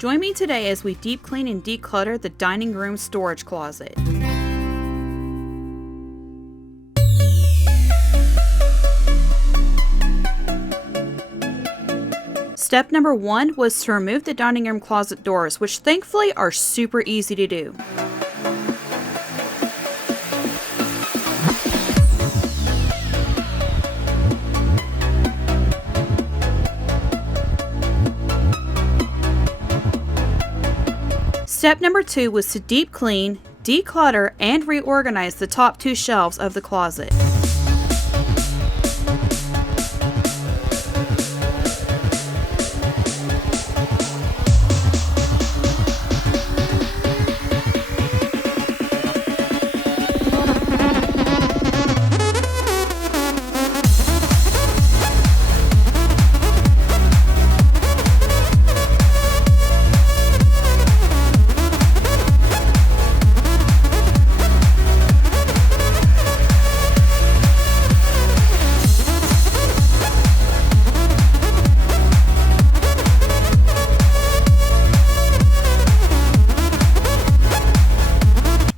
Join me today as we deep clean and declutter the dining room storage closet. Step number 1 was to remove the dining room closet doors, which thankfully are super easy to do. Step number 2 was to deep clean, declutter, and reorganize the top 2 shelves of the closet.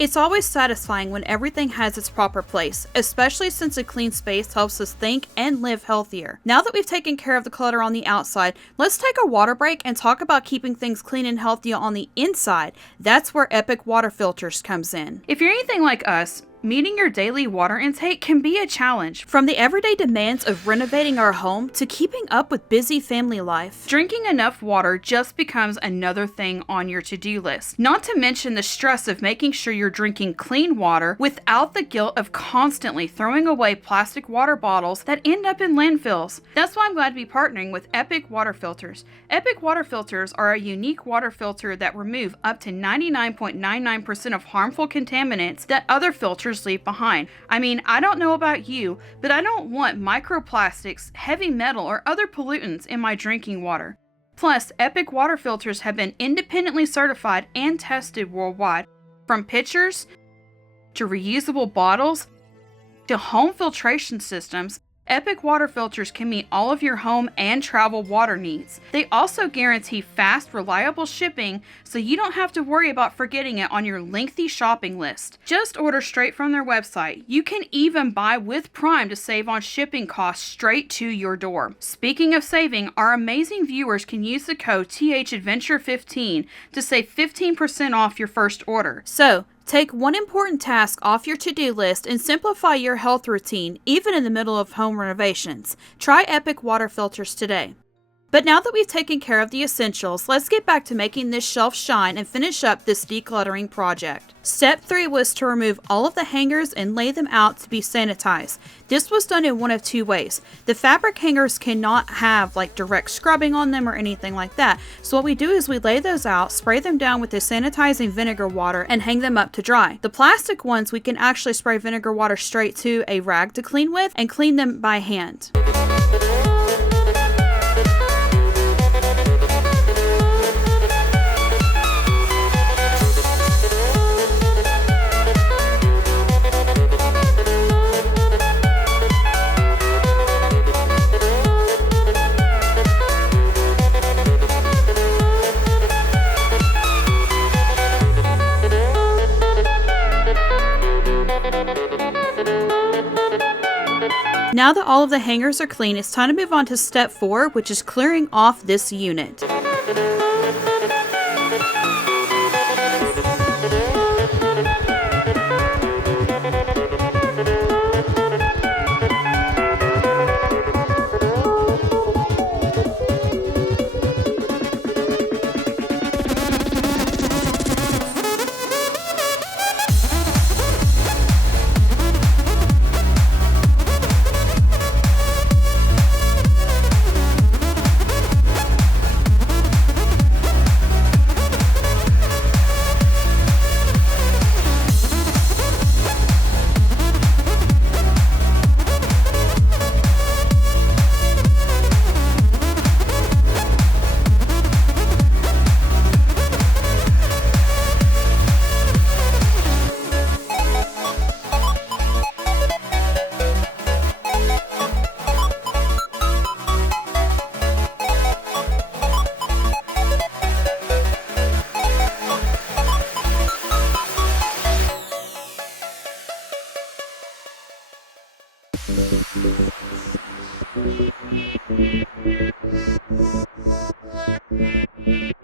It's always satisfying when everything has its proper place, especially since a clean space helps us think and live healthier. Now that we've taken care of the clutter on the outside, let's take a water break and talk about keeping things clean and healthy on the inside. That's where Epic Water Filters comes in. If you're anything like us, meeting your daily water intake can be a challenge. From the everyday demands of renovating our home to keeping up with busy family life, drinking enough water just becomes another thing on your to-do list. Not to mention the stress of making sure you're drinking clean water without the guilt of constantly throwing away plastic water bottles that end up in landfills. That's why I'm glad to be partnering with Epic Water Filters. Epic Water Filters are a unique water filter that remove up to 99.99% of harmful contaminants that other filters leave behind. I mean, I don't know about you, but I don't want microplastics, heavy metal, or other pollutants in my drinking water. Plus, Epic Water Filters have been independently certified and tested worldwide. From pitchers, to reusable bottles, to home filtration systems, Epic Water Filters can meet all of your home and travel water needs. They also guarantee fast, reliable shipping, so you don't have to worry about forgetting it on your lengthy shopping list. Just order straight from their website. You can even buy with Prime to save on shipping costs straight to your door. Speaking of saving, our amazing viewers can use the code THAdventure15 to save 15% off your first order. So, take one important task off your to-do list and simplify your health routine, even in the middle of home renovations. Try Epic Water Filters today. But now that we've taken care of the essentials, let's get back to making this shelf shine and finish up this decluttering project. Step 3 was to remove all of the hangers and lay them out to be sanitized. This was done in one of 2 ways. The fabric hangers cannot have direct scrubbing on them or anything like that. So what we do is we lay those out, spray them down with the sanitizing vinegar water, and hang them up to dry. The plastic ones we can actually spray vinegar water straight to a rag to clean with and clean them by hand. Now that all of the hangers are clean, it's time to move on to step 4, which is clearing off this unit.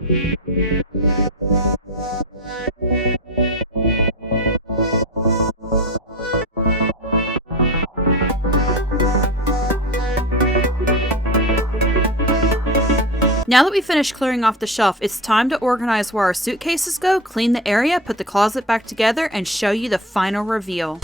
Now that we've finished clearing off the shelf, it's time to organize where our suitcases go, clean the area, put the closet back together, and show you the final reveal.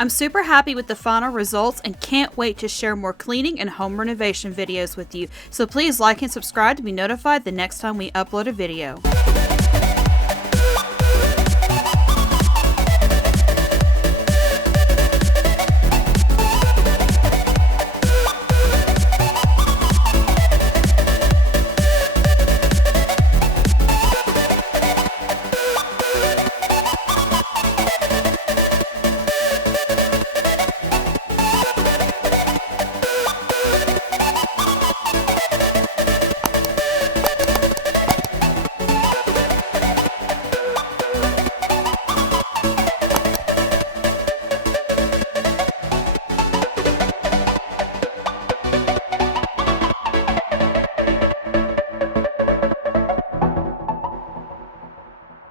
I'm super happy with the final results and can't wait to share more cleaning and home renovation videos with you. So please like and subscribe to be notified the next time we upload a video.